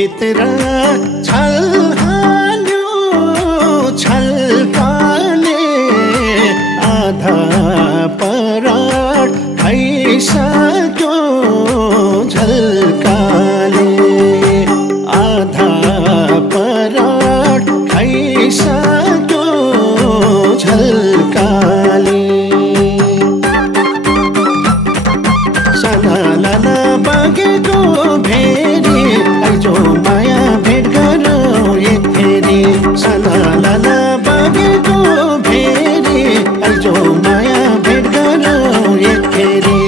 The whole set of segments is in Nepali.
भित्र छल्हाल्यो छल्काले आधा पराठ खाइसक्यो झल्काले आधा पराठ खाइसक्यो झल्काले सानालाना बागेको भेरी आइजो माया भेट गरौँ एक फेरि सानालाना बागेको भेरी आइजो माया भेट गरौँ एक फेरि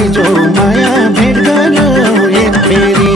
आइजो माया भेट गरौँ एक फेरि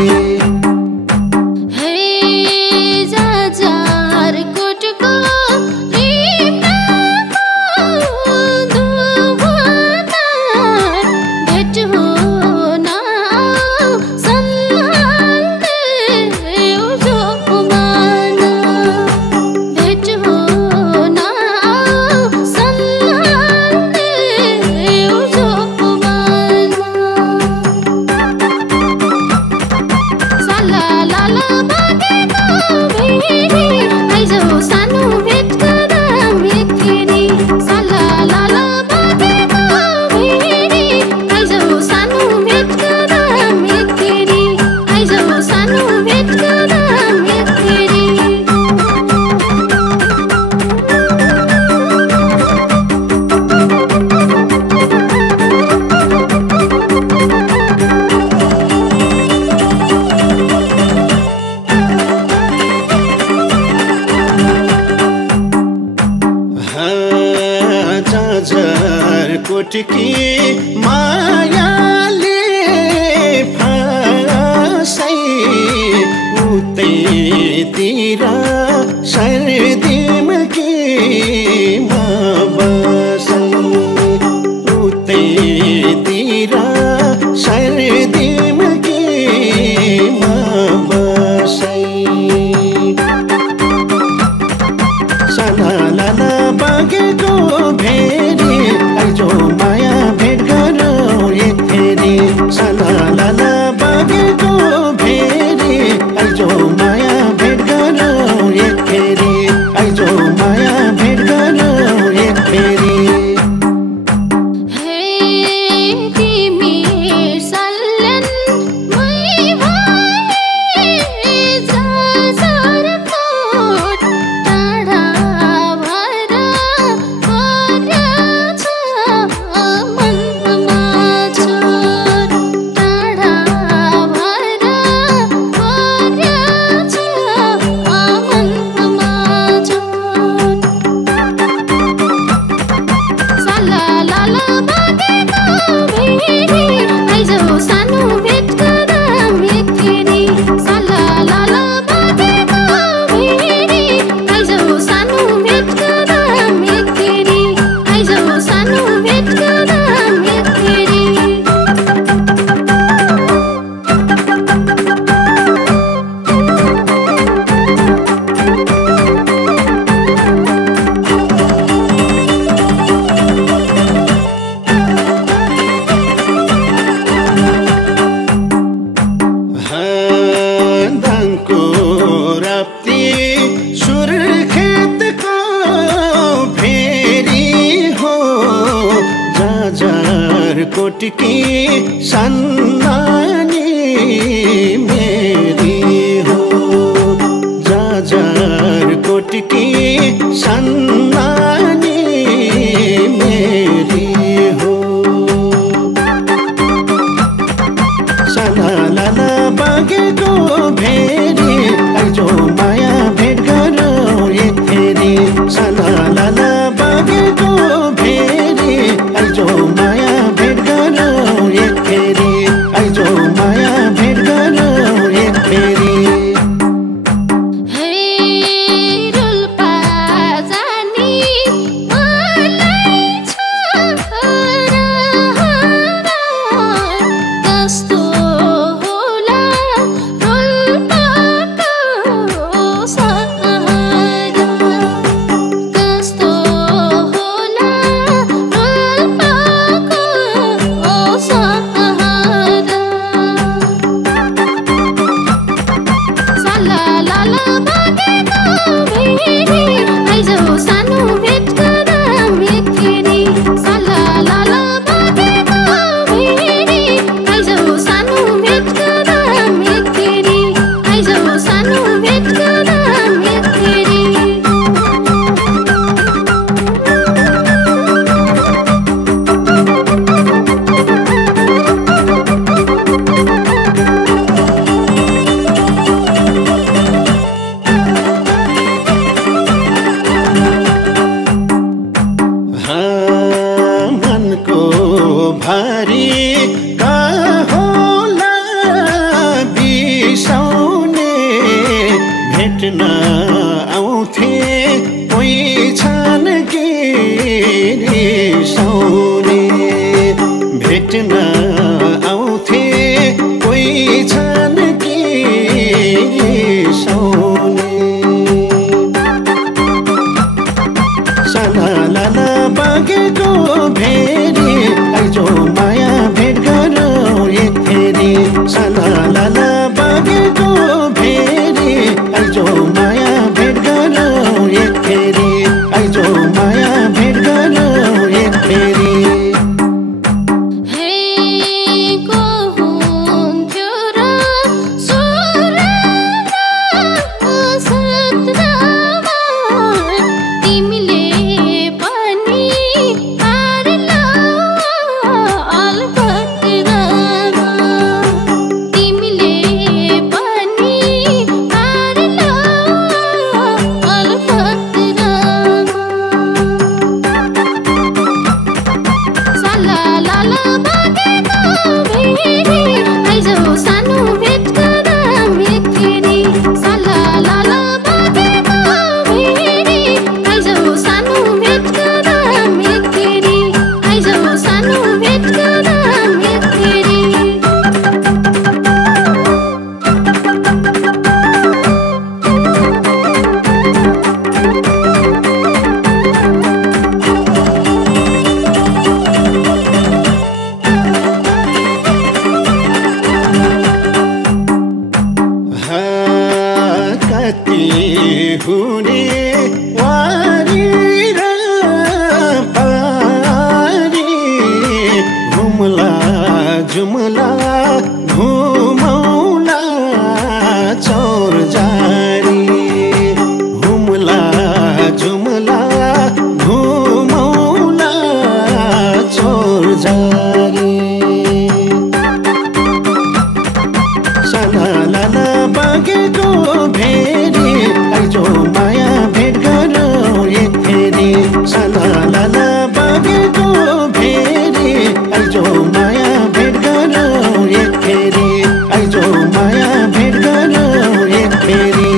कोटकी मायाले फसाई उतैतिर सर्दीमा के बसाई उतैतिर सर्दीमा के बसाई सानालाना बागेको भेरी आइजो माया भेट गरौँ एक फेरि सानालाना बागेको भेरी आइजो माया भेट गरौँ एक फेरि आइजो माया भेट गरौँ एक फेरि कोटकी सन्नानी मेरी हो जाजार कोटकी सन्नानी मेरी हो सानालाना बागेको भेरी आइजो माया भेट गरौँ एक फेरि सानालाना बागेको भेरी आइजो माया भेट गरौँ एक फेरि आइजो माया भेट गरौँ एक फेरि रोल्पा जान होला बिसाउने भेट्न आउँथे कोही छन् के रिसाउने भेट्न आउँथे कोही छन् के रिसाउने सलालाला बागेको भेरी आइजो माया भेट गरौँ एक फेरि सलालाला बागेको भेरी आइजो माया भेट गरौँ एक फेरि आइजो माया भेट गरौँ एक फेरि हुने वारी र पारी घुमला जुमला घुमौला चौर जारी घुमला जुमला घुमौला चौर जारी सलालाला बागेको भेरी आइजो माया भेट गरौँ एक फेरि सलालाला बागेको भेरी आइजो माया भेट गरौँ एक फेरि आइजो माया भेट गरौँ एक फेरि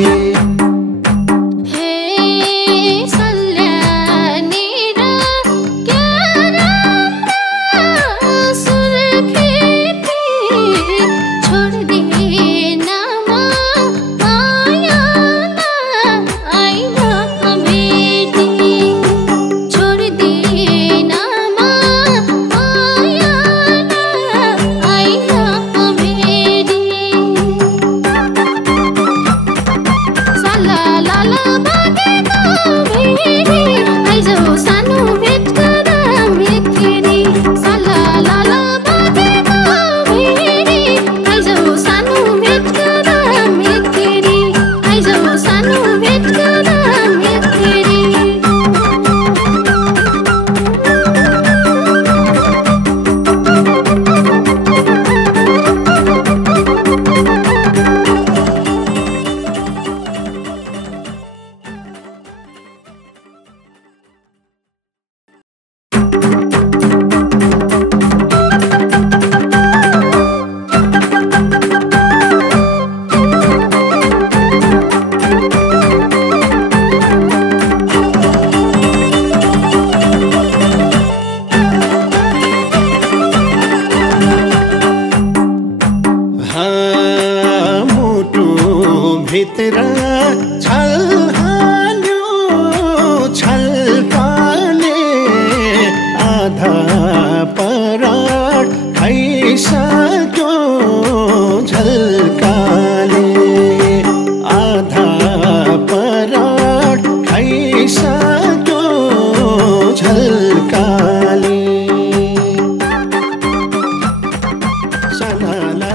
भित्र छल्हाल्यो छल्काले आधा पराठ खाइसक्यो झल्काले आधा पराठ खाइसक्यो झल्काले सलाला